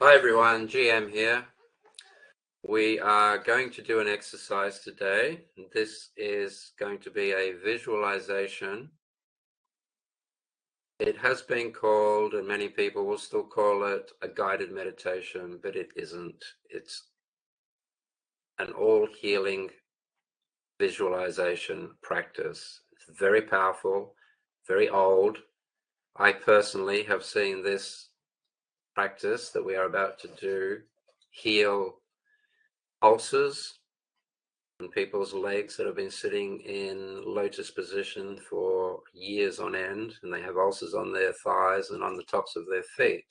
Hi everyone, GM here. We are going to do an exercise today. This is going to be a visualization. It has been called, and many people will still call it, a guided meditation, but it isn't. It's an all-healing visualization practice. It's very powerful, very old. I personally have seen this practice that we are about to do heal ulcers on people's legs that have been sitting in lotus position for years on end, and they have ulcers on their thighs and on the tops of their feet.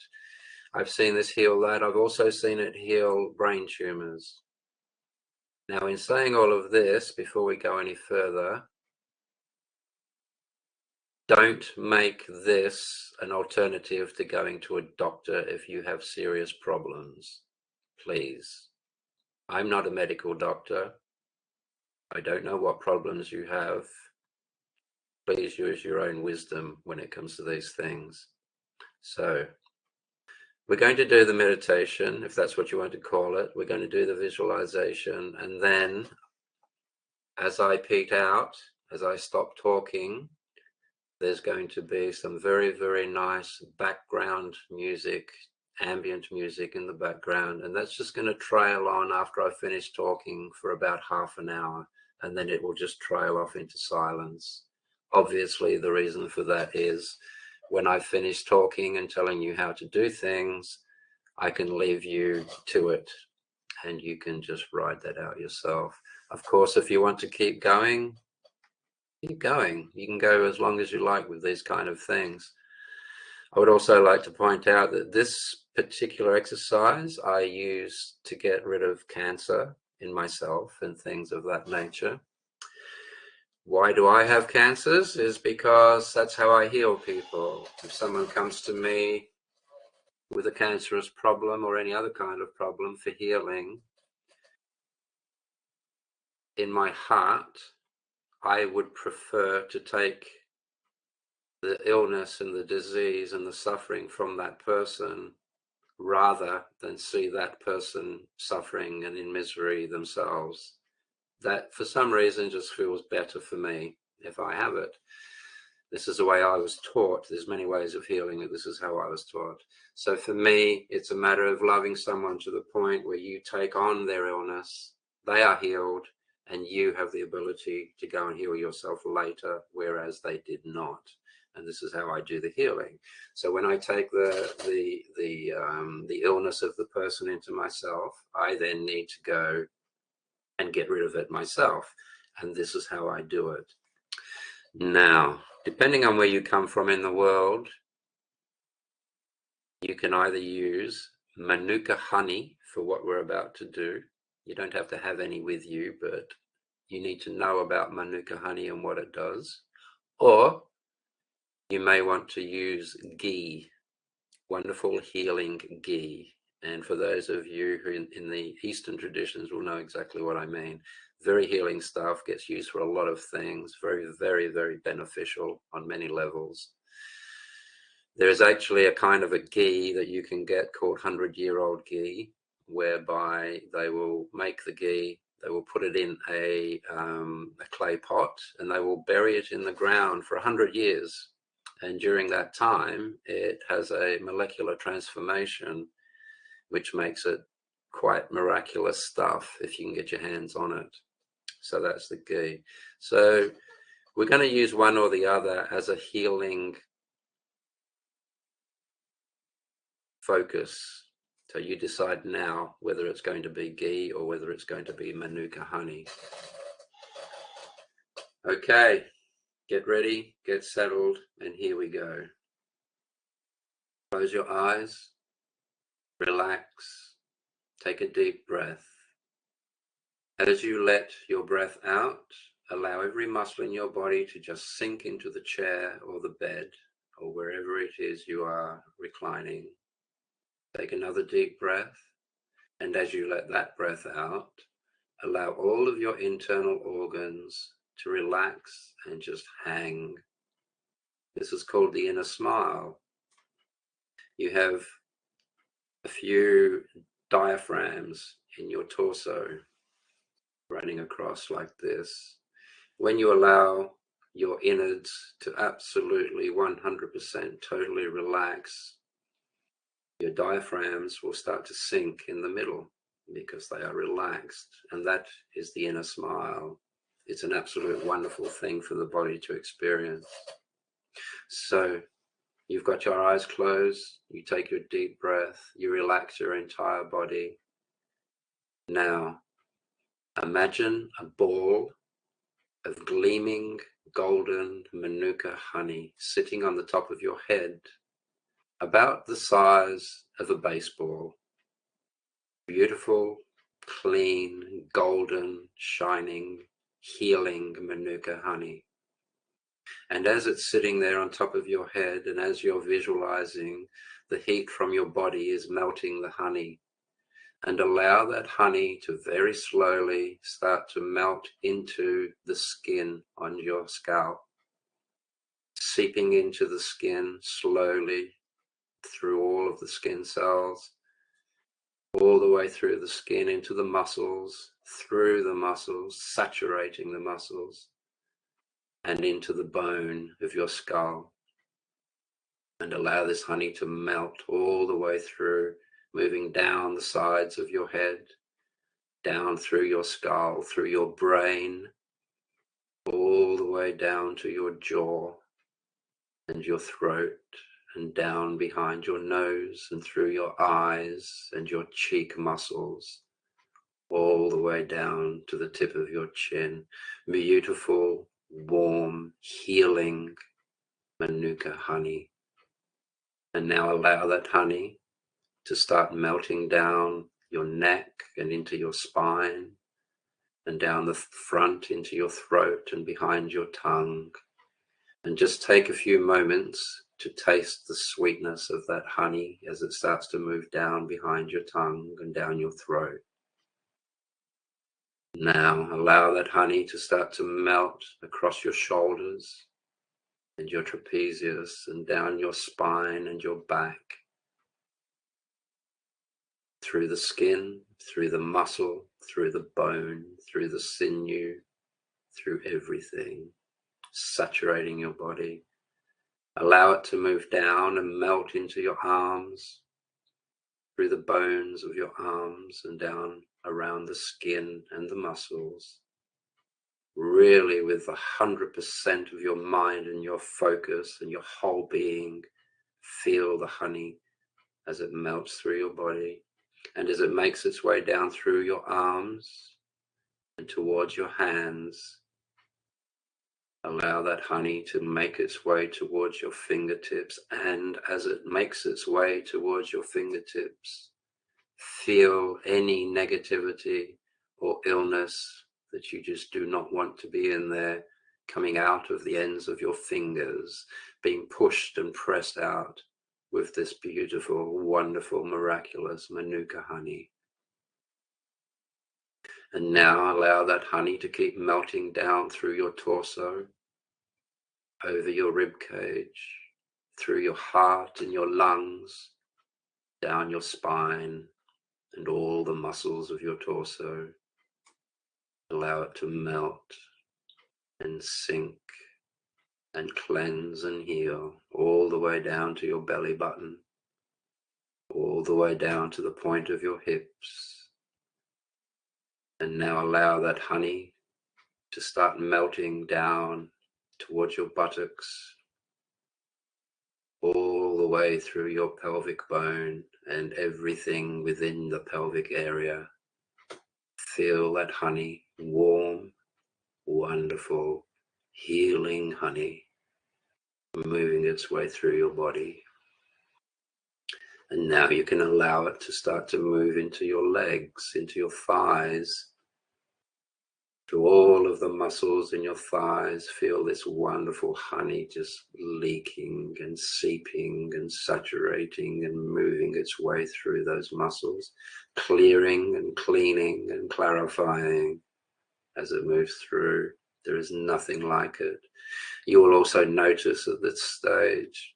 I've seen this heal that. I've also seen it heal brain tumors. Now, in saying all of this, before we go any further, don't make this an alternative to going to a doctor if you have serious problems, please. I'm not a medical doctor. I don't know what problems you have. Please use your own wisdom when it comes to these things. So we're going to do the meditation, if that's what you want to call it. We're going to do the visualization, and then as I peek out, as I stop talking, there's going to be some very, very nice background music, ambient music in the background, and that's just going to trail on after I finish talking for about half an hour, and then it will just trail off into silence. Obviously, the reason for that is when I finish talking and telling you how to do things, I can leave you to it and you can just ride that out yourself. Of course, if you want to keep going, keep going. You can go as long as you like with these kind of things. I would also like to point out that this particular exercise I use to get rid of cancer in myself and things of that nature. Why do I have cancers? Is because that's how I heal people. If someone comes to me with a cancerous problem or any other kind of problem for healing, in my heart, I would prefer to take the illness and the disease and the suffering from that person rather than see that person suffering and in misery themselves. That for some reason just feels better for me if I have it. This is the way I was taught. There's many ways of healing it. This is how I was taught. So for me, it's a matter of loving someone to the point where you take on their illness, they are healed, and you have the ability to go and heal yourself later, whereas they did not. And this is how I do the healing. So when I take the illness of the person into myself, I then need to go and get rid of it myself. And this is how I do it. Now, depending on where you come from in the world, you can either use Manuka honey for what we're about to do. You don't have to have any with you, but you need to know about Manuka honey and what it does. Or you may want to use ghee, wonderful healing ghee. And for those of you who in the Eastern traditions will know exactly what I mean. Very healing stuff, gets used for a lot of things, very, very, very beneficial on many levels. There is actually a kind of a ghee that you can get called 100-year-old ghee, whereby they will make the ghee, they will put it in a clay pot, and they will bury it in the ground for 100 years. And during that time, it has a molecular transformation, which makes it quite miraculous stuff if you can get your hands on it. So that's the ghee. So we're going to use one or the other as a healing focus. So you decide now whether it's going to be ghee or whether it's going to be Manuka honey. Okay, get ready, get settled, and here we go. Close your eyes, relax, take a deep breath. As you let your breath out, allow every muscle in your body to just sink into the chair or the bed or wherever it is you are reclining. Take another deep breath, and as you let that breath out, allow all of your internal organs to relax and just hang. This is called the inner smile. You have a few diaphragms in your torso running across like this. When you allow your innards to absolutely 100% totally relax, your diaphragms will start to sink in the middle because they are relaxed, and that is the inner smile. It's an absolute wonderful thing for the body to experience. So you've got your eyes closed, you take your deep breath, you relax your entire body. Now imagine a ball of gleaming golden manuka honey sitting on the top of your head, about the size of a baseball. Beautiful, clean, golden, shining, healing manuka honey. And as it's sitting there on top of your head, and as you're visualizing, the heat from your body is melting the honey, and allow that honey to very slowly start to melt into the skin on your scalp, seeping into the skin slowly through all of the skin cells, all the way through the skin into the muscles, through the muscles, saturating the muscles, and into the bone of your skull. And allow this honey to melt all the way through, moving down the sides of your head, down through your skull, through your brain, all the way down to your jaw and your throat, and down behind your nose and through your eyes and your cheek muscles, all the way down to the tip of your chin. Beautiful, warm, healing manuka honey. And now allow that honey to start melting down your neck and into your spine, and down the front into your throat and behind your tongue. And just take a few moments to taste the sweetness of that honey as it starts to move down behind your tongue and down your throat. Now allow that honey to start to melt across your shoulders and your trapezius and down your spine and your back, through the skin, through the muscle, through the bone, through the sinew, through everything, saturating your body. Allow it to move down and melt into your arms, through the bones of your arms and down around the skin and the muscles. Really with 100% of your mind and your focus and your whole being, feel the honey as it melts through your body, and as it makes its way down through your arms and towards your hands. Allow that honey to make its way towards your fingertips, and as it makes its way towards your fingertips, feel any negativity or illness that you just do not want to be in there coming out of the ends of your fingers, being pushed and pressed out with this beautiful, wonderful, miraculous manuka honey. And now allow that honey to keep melting down through your torso, over your rib cage, through your heart and your lungs, down your spine and all the muscles of your torso. Allow it to melt and sink and cleanse and heal all the way down to your belly button, all the way down to the point of your hips. And now allow that honey to start melting down towards your buttocks, all the way through your pelvic bone and everything within the pelvic area. Feel that honey, warm, wonderful, healing honey, moving its way through your body. And now you can allow it to start to move into your legs, into your thighs, to all of the muscles in your thighs. Feel this wonderful honey just leaking and seeping and saturating and moving its way through those muscles, clearing and cleaning and clarifying as it moves through. There is nothing like it. You will also notice at this stage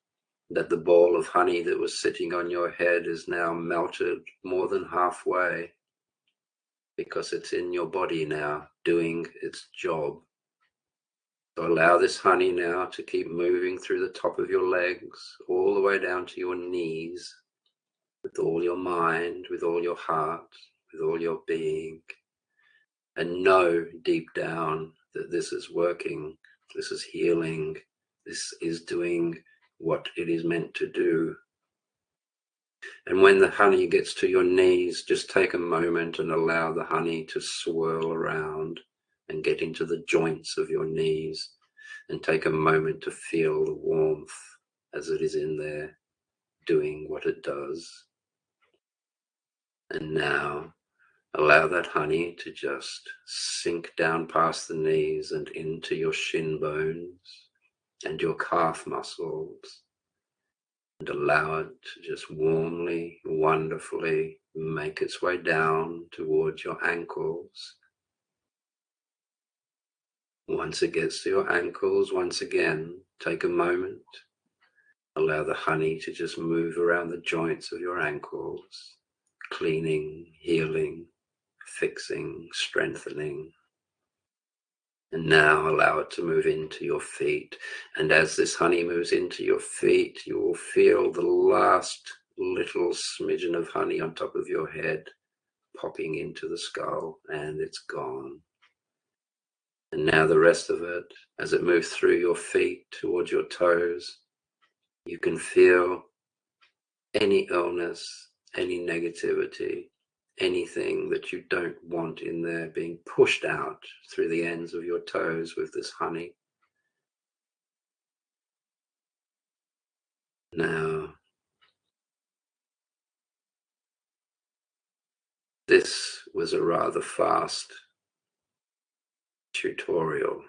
that the ball of honey that was sitting on your head is now melted more than halfway, because it's in your body now, doing its job. So allow this honey now to keep moving through the top of your legs, all the way down to your knees, with all your mind, with all your heart, with all your being. And know deep down that this is working, this is healing, this is doing what it is meant to do. And when the honey gets to your knees, just take a moment and allow the honey to swirl around and get into the joints of your knees, and take a moment to feel the warmth as it is in there doing what it does. And now allow that honey to just sink down past the knees and into your shin bones and your calf muscles, and allow it to just warmly, wonderfully make its way down towards your ankles. Once it gets to your ankles, once again, take a moment. Allow the honey to just move around the joints of your ankles, cleaning, healing, fixing, strengthening. And now allow it to move into your feet. And as this honey moves into your feet, you will feel the last little smidgen of honey on top of your head popping into the skull, and it's gone. And now the rest of it, as it moves through your feet towards your toes, you can feel any illness, any negativity, anything that you don't want in there being pushed out through the ends of your toes with this honey. Now, this was a rather fast tutorial.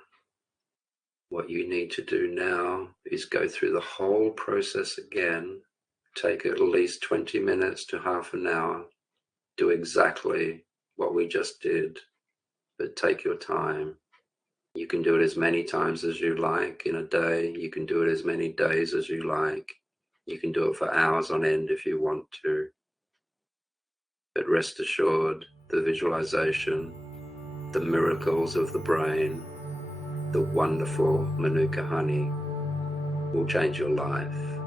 What you need to do now is go through the whole process again. Take at least 20 minutes to half an hour. Do exactly what we just did, but take your time. You can do it as many times as you like in a day. You can do it as many days as you like. You can do it for hours on end if you want to. But rest assured, the visualization, the miracles of the brain, the wonderful Manuka honey will change your life.